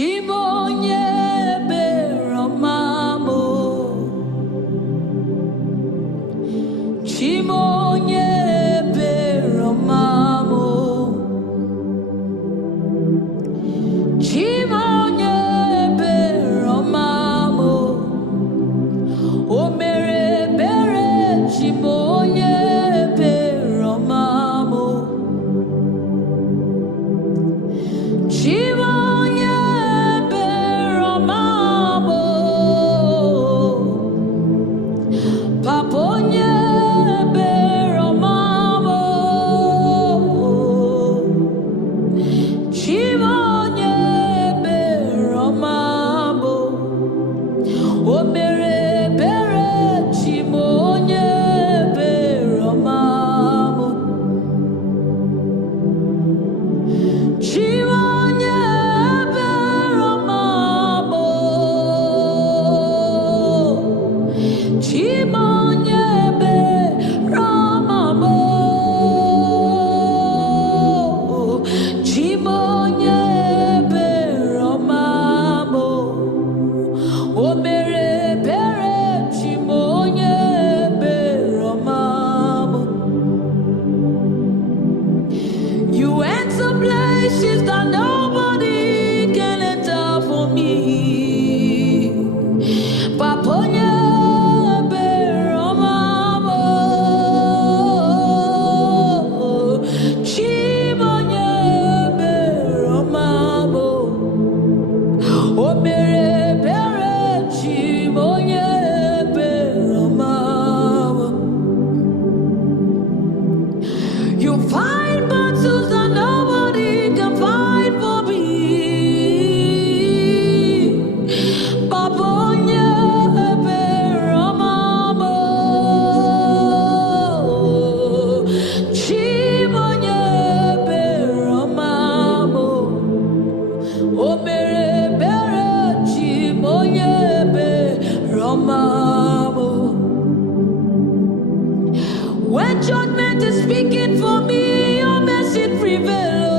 Chim Onye Ebere Oma, Chim Onye Ebere Oma, Chim Onye Ebere Oma, O mere ebere, Chim Onye Ebere Oma, Chim Onye Ebere Oma, Papa Onye Ebere Oma, Chim Onye Ebere Oma, O mere ebere, Chim Onye Ebere Oma, Chim Onye Ebere Oma, Chim Onye Ebere Oma, Chim Onye Ebere Oma, O mere ebere, Chim Onye Ebere Oma. You enter places that nobody can enter for me. Papa Onye Ebere Oma, Chim Onye Ebere Oma, O mere ebere, Chim Onye Ebere Oma. You fight battles that nobody can fight for me. Papa Onye Ebere Oma, Chim Onye Ebere Oma, O mere ebere, Chim Onye Ebere Oma. When judgment is speaking for me, your message prevail.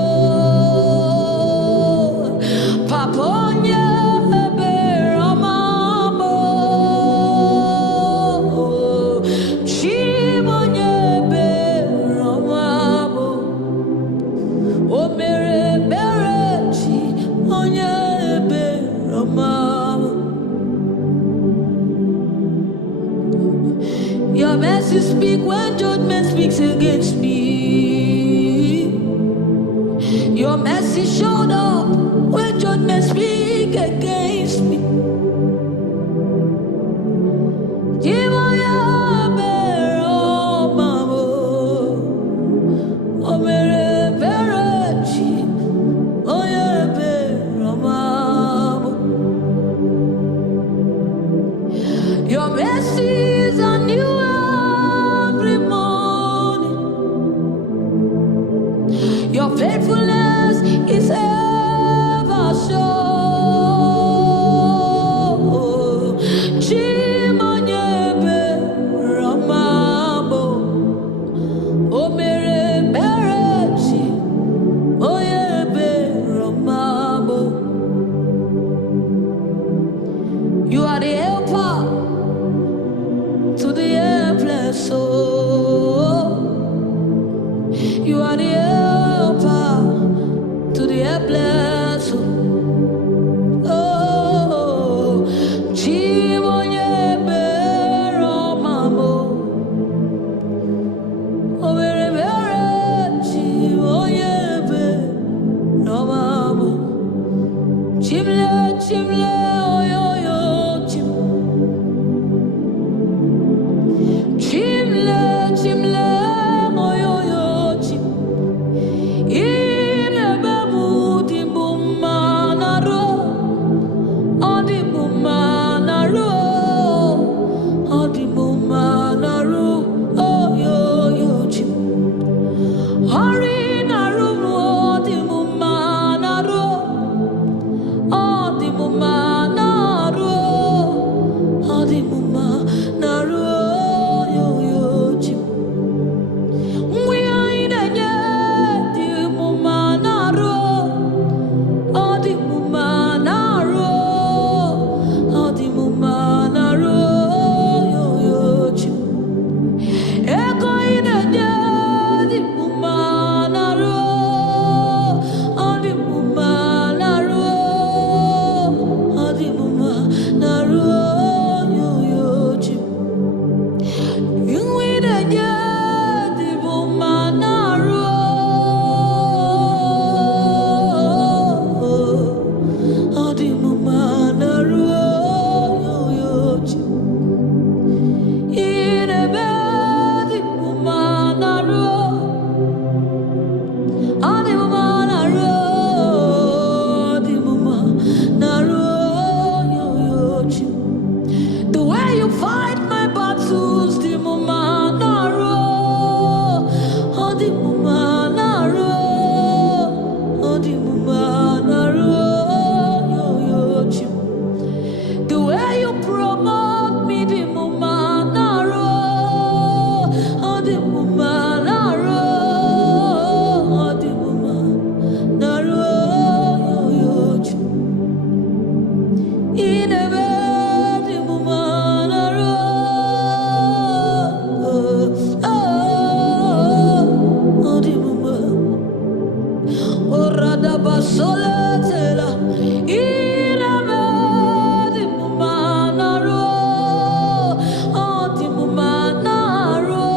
Papa Onye Ebere Oma, Chim Onye Ebere Oma, O mere ebere, Chim Onye Ebere Oma. Your mercy speak when judgment speaks against me. Your mercy showed up when judgment speak against me. Chim Onye Ebere Oma, O mere ebere, Chim Onye Ebere Oma. Your mercies are new every morning. Your faithfulness is ever sure. Chim Onye Ebere Oma, O mere ebere, Chim Onye Ebere Oma. You are the helper to the helpless soul. You are the helper to the helpless soul. Oh, Chim Onye Ebere Oma, O mere ebere, Chim Onye Ebere Oma. Chimle, Chimle, Oyo, Chim. Chimle, Chimle, Oyo, Chim. Inebebu di bumanaro, odi bumanaro, odi bumanaro, Oyo, Chim. Hurry, naru, odi bumanaro, odi bumanaro. soletela irame di mumanaro di mumanaro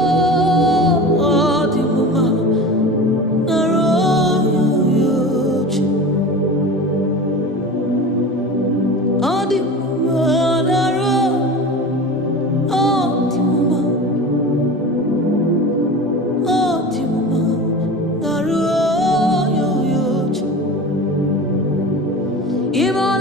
di mumanaro di mumanaro di mumanaro Ima